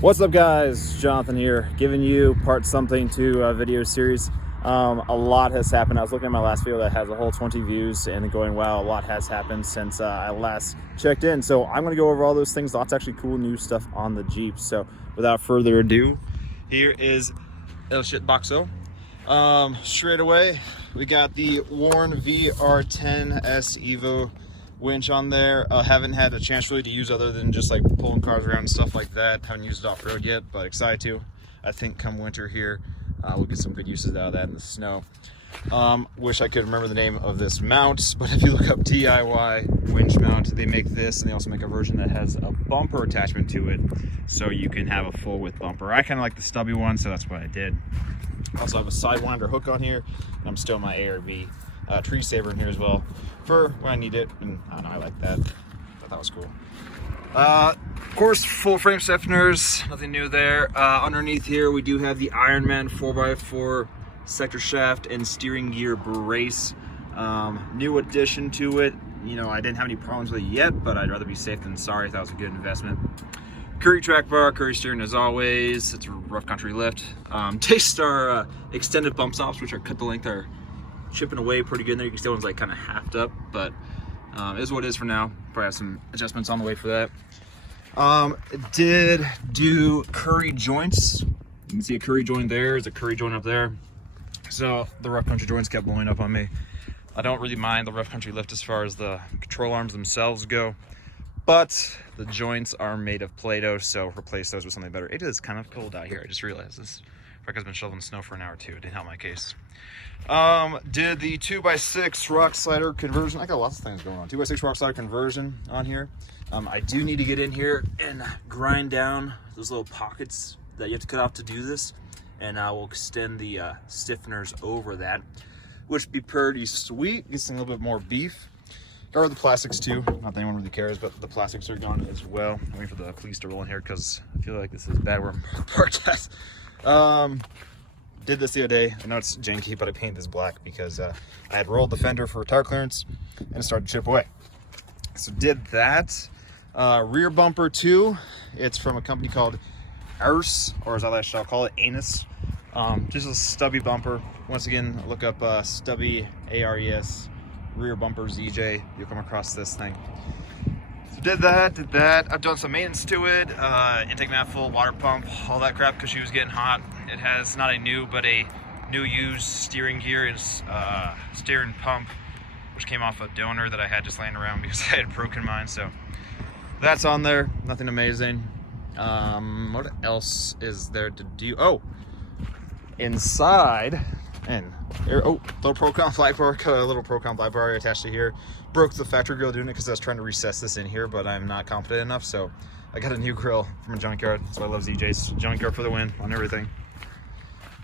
What's up, guys? Jonathan here, giving you part something to a video series. A lot has happened. I was looking at my last video that has a whole 20 views and going, wow, a lot has happened since I last checked in. So I'm going to go over all those things. Lots of actually cool new stuff on the Jeep. So without further ado, here is El Shit Boxo. Straight away, we got the worn VR10S Evo winch on there. Haven't had a chance really to use other than just like pulling cars around and stuff like that. Haven't used it off-road yet, but excited to. I think come winter here, we'll get some good uses out of that in the snow. Wish I could remember the name of this mount, but if you look up DIY winch mount, they make this, and they also make a version that has a bumper attachment to it, so you can have a full width bumper. I kind of like the stubby one, so that's what I did. I also have a sidewinder hook on here, and I'm still my ARB tree saver in here as well for when I need it, and I don't know, I like that. I thought that was cool. Of course, full frame stiffeners, nothing new there. Underneath here, we do have the Ironman 4x4 sector shaft and steering gear brace. New addition to it. You know, I didn't have any problems with it yet, but I'd rather be safe than sorry. I thought it was a good investment. Currie track bar, Currie steering as always. It's a rough country lift. Daystar extended bump stops, which are cut the length, are chipping away pretty good in there. You can see one's like kind of halved up, but it is what it is for now. Probably have some adjustments on the way for that. Did do Currie joints. You can see a Currie joint there. There's a Currie joint up there. So the rough country joints kept blowing up on me. I don't really mind the rough country lift as far as the control arms themselves go, but the joints are made of Play-Doh, so replace those with something better. It is kind of cold out here. I just realized this. I've been shoveling snow for an hour or two. It didn't help my case. Did the 2x6 rock slider conversion. I got lots of things going on. 2x6 rock slider conversion on here. I do need to get in here and grind down those little pockets that you have to cut off to do this, and I will extend the stiffeners over that, which would be pretty sweet. Get some a little bit more beef. Or the plastics too. Not that anyone really cares, but the plastics are gone as well. I'm waiting for the police to roll in here because I feel like this is bad where I'm parked at. Did this the other day. I know it's janky, but I painted this black because I had rolled the fender for tire clearance and it started to chip away. So did that. Rear bumper too. It's from a company called Ars, or as I shall call it, Anus. Just a stubby bumper. Once again, look up stubby ARES rear bumper ZJ. You'll come across this thing. So did that. I've done some maintenance to it. Intake manifold, water pump, all that crap because she was getting hot. It has not a new, but a new used steering gear and steering pump, which came off a donor that I had just laying around because I had broken mine. So that's on there. Nothing amazing. What else is there to do? Oh, inside and little Procon flag bar, a little Procon flag bar attached to here. Broke the factory grill doing it because I was trying to recess this in here, but I'm not confident enough, so I got a new grill from a junkyard. So I love ZJ's. Junkyard for the win on everything.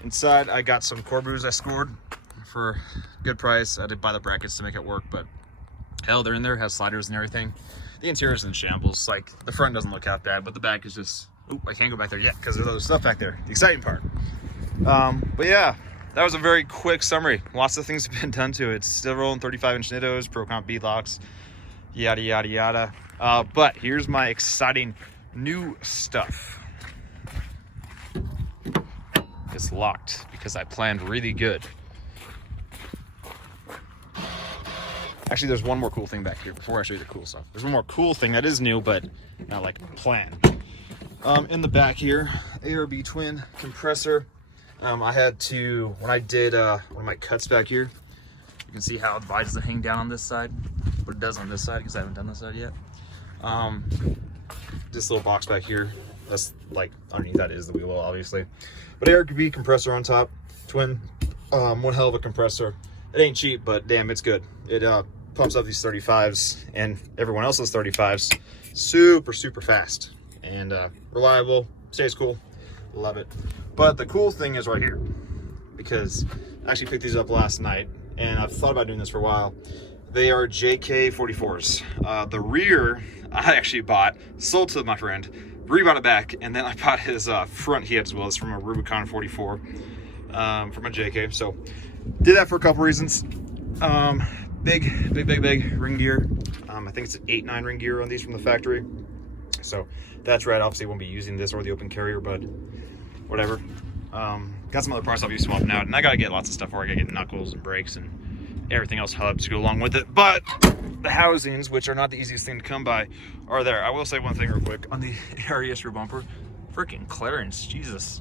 Inside, I got some Corbus I scored for a good price. I did buy the brackets to make it work, but hell, they're in there, has sliders and everything. The interior's in shambles. Like, the front doesn't look half bad, but the back is just, I can't go back there yet because there's other stuff back there. The exciting part. But yeah, that was a very quick summary. Lots of things have been done to it. It's still rolling 35-inch Nittos, Procon beadlocks, yada, yada, yada. But here's my exciting new stuff. It's locked because I planned really good. Actually, there's one more cool thing back here before I show you the cool stuff. There's one more cool thing that is new, but not like planned. In the back here, ARB twin compressor. I had to, when I did one of my cuts back here, you can see how it divides the hang down on this side, but it does on this side because I haven't done this side yet. This little box back here, that's like underneath that is the wheel well, obviously. But ARB compressor on top, twin, one hell of a compressor. It ain't cheap, but damn, it's good. It pumps up these 35s and everyone else's 35s super, super fast and reliable, stays cool, love it. But the cool thing is right here, because I actually picked these up last night and I've thought about doing this for a while. They are JK44s. The rear I actually bought, sold to my friend, rebought it back, and then I bought his front he had as well. It's from a Rubicon 44 from a JK. So did that for a couple reasons. Big ring gear. I think it's an 8-9 ring gear on these from the factory. So that's right. Obviously won't be using this or the open carrier, but whatever. Got some other parts I'll be swapping out, and I gotta get lots of stuff for it. I gotta get knuckles and brakes and everything else, hubs to go along with it. But the housings, which are not the easiest thing to come by, are there. I will say one thing real quick on the RES rear bumper. Freaking clearance, Jesus.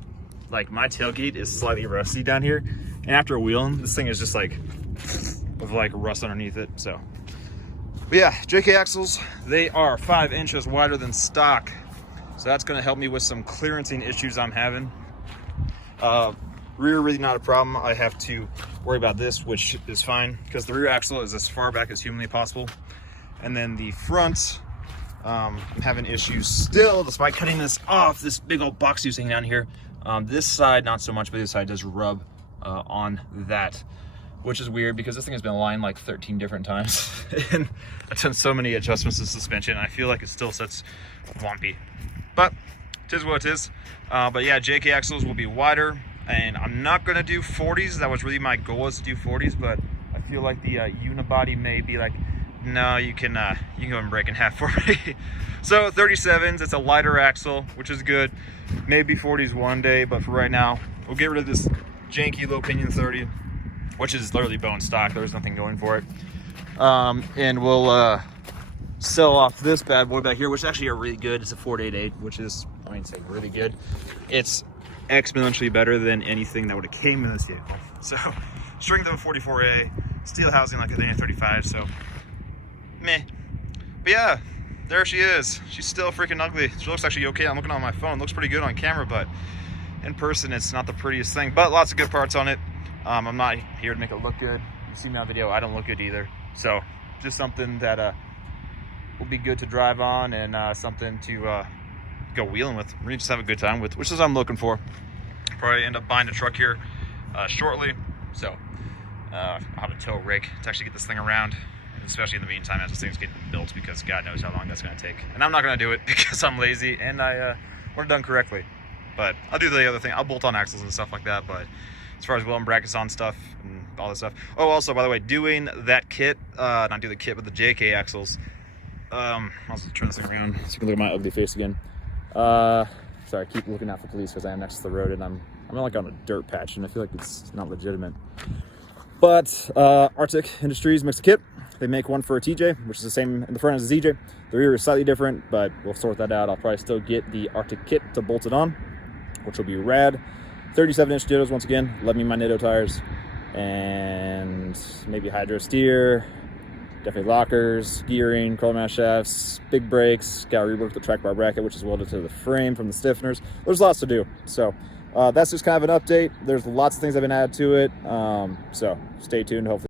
Like, my tailgate is slightly rusty down here, and after wheeling, this thing is just like with like rust underneath it. So, but yeah, JK axles, they are 5 inches wider than stock, so that's going to help me with some clearancing issues I'm having. Rear really not a problem. I have to worry about this, which is fine because the rear axle is as far back as humanly possible, and then the front, I'm having issues still despite cutting this off. This big old box used hanging down here. This side not so much, but this side does rub on that, which is weird because this thing has been aligned like 13 different times and I've done so many adjustments to suspension. I feel like it still sits lumpy, but it is what it is. But yeah, JK axles will be wider, and I'm not going to do 40s. That was really my goal, was to do 40s, but I feel like the unibody may be like, no, you can go and break in half for me. So 37s, it's a lighter axle, which is good. Maybe 40s one day, but for right now, we'll get rid of this janky low pinion 30, which is literally bone stock. There's nothing going for it. And we'll sell off this bad boy back here, which actually are really good. It's a 488, which is, I mean, it's like really good. It's exponentially better than anything that would have came in this vehicle. So strength of a 44A, steel housing like a 35, so meh. But yeah, there she is. She's still freaking ugly. She looks actually okay. I'm looking on my phone. Looks pretty good on camera, but in person, it's not the prettiest thing. But lots of good parts on it. I'm not here to make it look good. You see me on video, I don't look good either. So just something that will be good to drive on, and something to go wheeling with. Really just have a good time with, which is what I'm looking for. Probably end up buying a truck here shortly. So I'll have a tow rig to actually get this thing around, especially in the meantime as this thing's getting built, because God knows how long that's going to take. And I'm not going to do it because I'm lazy and I weren't done correctly. But I'll do the other thing. I'll bolt on axles and stuff like that. But as far as wheel and brackets on stuff and all this stuff. Oh, also, by the way, doing that kit, not do the kit, but the JK axles. I'll just turn this thing around so you can look at my ugly face again. Sorry, I keep looking out for police because I am next to the road and I'm like on a dirt patch and I feel like it's not legitimate. But Arctic Industries makes a kit. They make one for a TJ, which is the same in the front as the ZJ. The rear is slightly different, but we'll sort that out. I'll probably still get the Arctic kit to bolt it on, which will be rad. 37-inch Nittos once again. Love me my Nitto tires. And maybe hydro steer. Definitely lockers, gearing, crawler mount shafts, big brakes. Got to rework the track bar bracket, which is welded to the frame from the stiffeners. There's lots to do. So that's just kind of an update. There's lots of things that have been added to it. So stay tuned. Hopefully